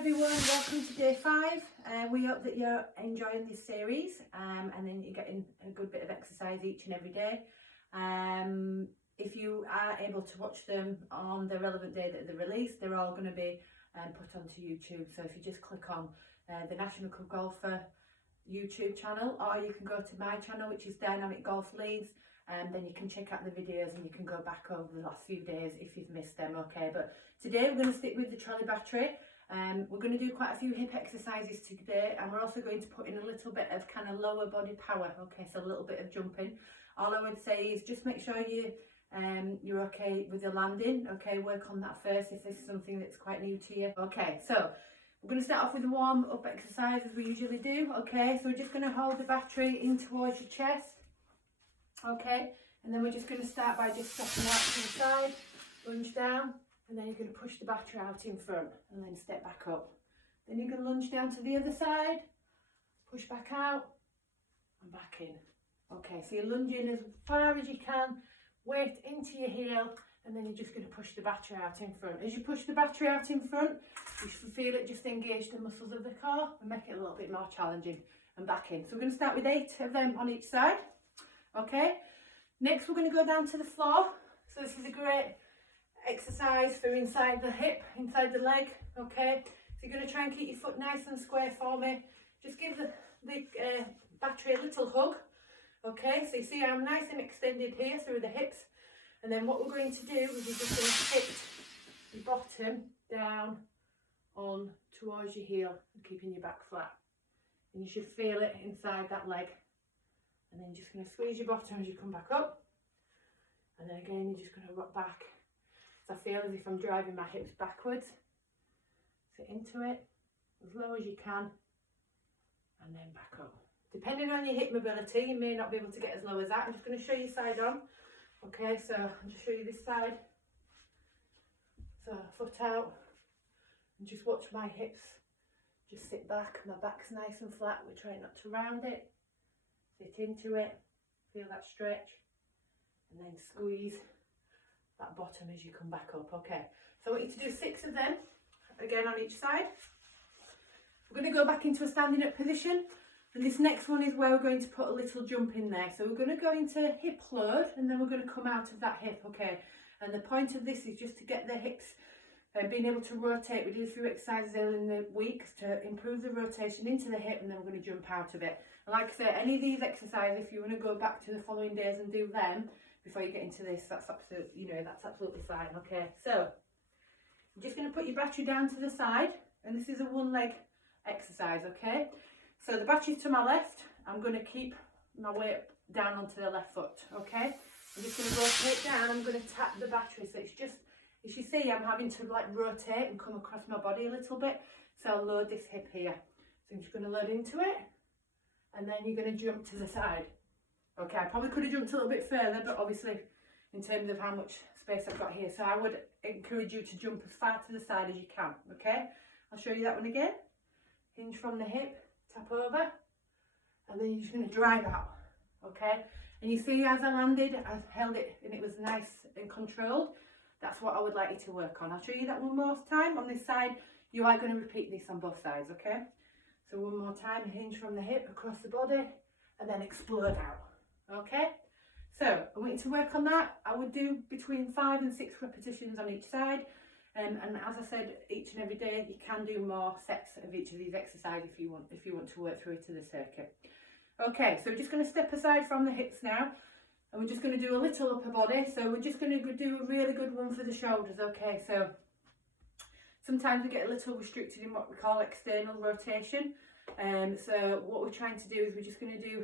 everyone, welcome to day 5. We hope that you're enjoying this series and then you're getting a good bit of exercise each and every day. If you are able to watch them on the relevant day that they're released, they're all going to be put onto YouTube. So if you just click on the National Golfer YouTube channel, or you can go to my channel, which is Dynamic Golf Leads, and then you can check out the videos and you can go back over the last few days if you've missed them. Okay, but today we're going to stick with the trolley battery. We're going to do quite a few hip exercises today, and we're also going to put in a little bit of kind of lower body power. Okay, so a little bit of jumping. All I would say is just make sure you're okay with the landing. Okay, work on that first if this is something that's quite new to you. Okay, so we're going to start off with a warm up exercise as we usually do. Okay, so we're just going to hold the battery in towards your chest. Okay, and then we're just going to start by just stepping out to the side, lunge down, and then you're going to push the battery out in front and then step back up. Then you can lunge down to the other side, push back out and back in. Okay, so you're lunging as far as you can, weight into your heel, and then you're just going to push the battery out in front. As you push the battery out in front, you should feel it just engage the muscles of the core and make it a little bit more challenging, and back in. So we're going to start with 8 of them on each side. Okay, next we're going to go down to the floor. So this is a great exercise for inside the hip, inside the leg. Okay, so you're going to try and keep your foot nice and square for me. Just give the battery a little hug. Okay, so you see I'm nice and extended here through the hips, and then what we're going to do is we're just going to hit your bottom down on towards your heel and keeping your back flat, and you should feel it inside that leg. And then just going to squeeze your bottom as you come back up, and then again you're just going to rock back. So I feel as if I'm driving my hips backwards. So into it as low as you can, and then back up. Depending on your hip mobility, you may not be able to get as low as that. I'm just going to show you side on. Okay, so I'll just show you this side. So foot out, and just watch my hips just sit back. My back's nice and flat. We're trying not to round it. Sit into it, feel that stretch, and then squeeze that bottom as you come back up. Okay, so I want you to do 6 of them, again on each side. We're going to go back into a standing up position, and this next one is where we're going to put a little jump in there. So we're going to go into hip load, and then we're going to come out of that hip. Okay, and the point of this is just to get the hips being able to rotate. We did a few exercises earlier in the week to improve the rotation into the hip, and then we're going to jump out of it. And like I say, any of these exercises, if you want to go back to the following days and do them before you get into this, that's absolutely, that's absolutely fine. Okay, so I'm just going to put your battery down to the side, and this is a one leg exercise. Okay, so the battery's to my left. I'm going to keep my weight down onto the left foot. Okay, I'm just going to rotate down. I'm going to tap the battery, so it's just, as you see, I'm having to like rotate and come across my body a little bit. So I'll load this hip here. So I'm just going to load into it, and then you're going to jump to the side. Okay, I probably could have jumped a little bit further, but obviously in terms of how much space I've got here, so I would encourage you to jump as far to the side as you can. Okay, I'll show you that one again. Hinge from the hip, tap over, and then you're just going to drive out. Okay, and you see as I landed, I held it and it was nice and controlled. That's what I would like you to work on. I'll show you that one more time on this side. You are going to repeat this on both sides. Okay, so one more time, hinge from the hip across the body, and then explode out. Okay, so I want you to work on that. I would do between 5 and 6 repetitions on each side, and as I said, each and every day you can do more sets of each of these exercises if you want to work through to the circuit. Okay, so we're just going to step aside from the hips now, and we're just going to do a little upper body. So we're just going to do a really good one for the shoulders. Okay, so sometimes we get a little restricted in what we call external rotation. So what we're trying to do is we're just going to do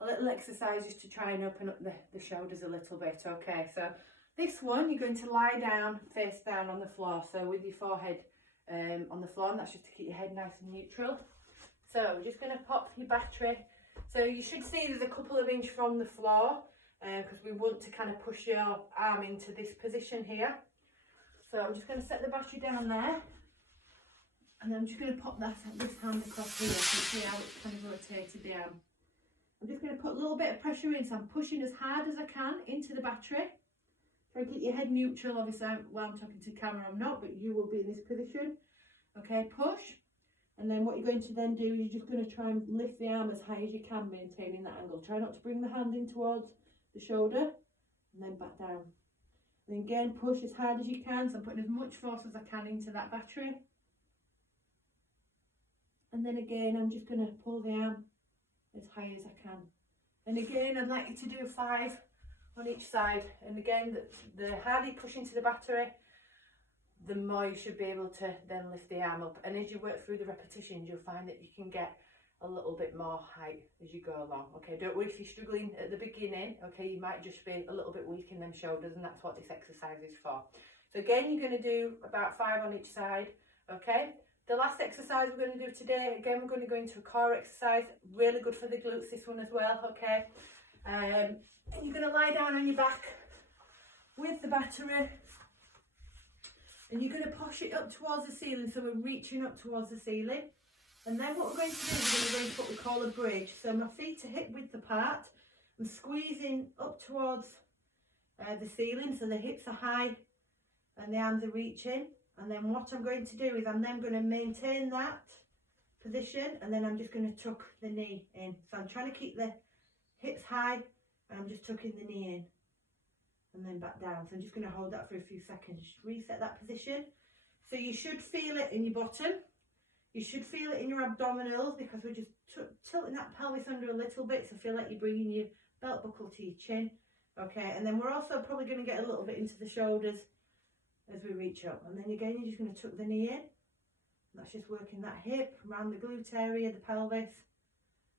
a little exercise just to try and open up the shoulders a little bit. Okay, so this one you're going to lie down, face down on the floor, so with your forehead on the floor, and that's just to keep your head nice and neutral. So we're just going to pop your battery. So you should see there's a couple of inches from the floor, because we want to kind of push your arm into this position here. So I'm just going to set the battery down there, and then I'm just going to pop this hand across here so you see how it's kind of rotated the arm. I'm just going to put a little bit of pressure in, so I'm pushing as hard as I can into the battery. Try and keep your head neutral. Obviously while I'm talking to camera I'm not, but you will be in this position. Okay, push. And then what you're going to then do is you're just going to try and lift the arm as high as you can, maintaining that angle. Try not to bring the hand in towards the shoulder, and then back down. And again, push as hard as you can. So I'm putting as much force as I can into that battery. And then again, I'm just going to pull the arm as high as I can. And again, I'd like you to do 5 on each side. And again, the harder you push into the battery, the more you should be able to then lift the arm up. And as you work through the repetitions, you'll find that you can get a little bit more height as you go along. Okay, don't worry if you're struggling at the beginning. Okay, you might just be a little bit weak in them shoulders, and that's what this exercise is for. So again, you're going to do about 5 on each side. Okay, the last exercise we're going to do today, again, we're going to go into a core exercise. Really good for the glutes, this one as well. Okay, and you're going to lie down on your back with the battery. And you're going to push it up towards the ceiling, so we're reaching up towards the ceiling. And then what we're going to do is we're going to put what we call a bridge. So my feet are hip width apart. I'm squeezing up towards the ceiling, so the hips are high and the arms are reaching. And then what I'm going to do is I'm then going to maintain that position, and then I'm just going to tuck the knee in. So I'm trying to keep the hips high, and I'm just tucking the knee in. And then back down. So I'm just going to hold that for a few seconds. Just reset that position. So you should feel it in your bottom. You should feel it in your abdominals, because we're just tilting that pelvis under a little bit. So feel like you're bringing your belt buckle to your chin. Okay, and then we're also probably going to get a little bit into the shoulders as we reach up. And then again, you're just going to tuck the knee in. And that's just working that hip around the glute area, the pelvis,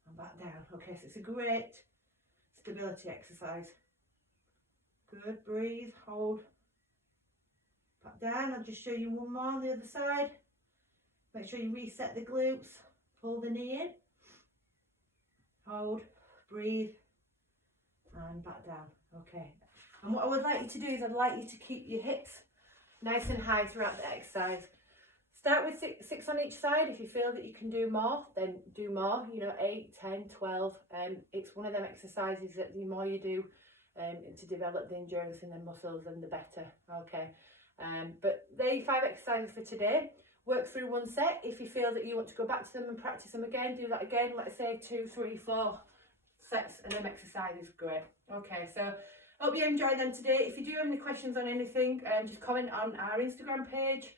and back down. Okay, so it's a great stability exercise. Good, breathe, hold, back down. I'll just show you one more on the other side. Make sure you reset the glutes, pull the knee in, hold, breathe, and back down. Okay, and what I would like you to do is I'd like you to keep your hips nice and high throughout the exercise. Start with 6 on each side. If you feel that you can do more, then do more, you know, 8, 10, 12. It's one of them exercises that the more you do, to develop the endurance in the muscles, and the better. Okay, but there are 5 exercises for today. Work through one set. If you feel that you want to go back to them and practice them again, do that again. Let's say 2, 3, 4 sets of them exercises. Great. Okay, so hope you enjoyed them today. If you do have any questions on anything, just comment on our Instagram page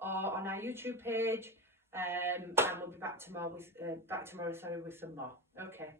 or on our YouTube page, and we'll be back tomorrow with some more. Okay.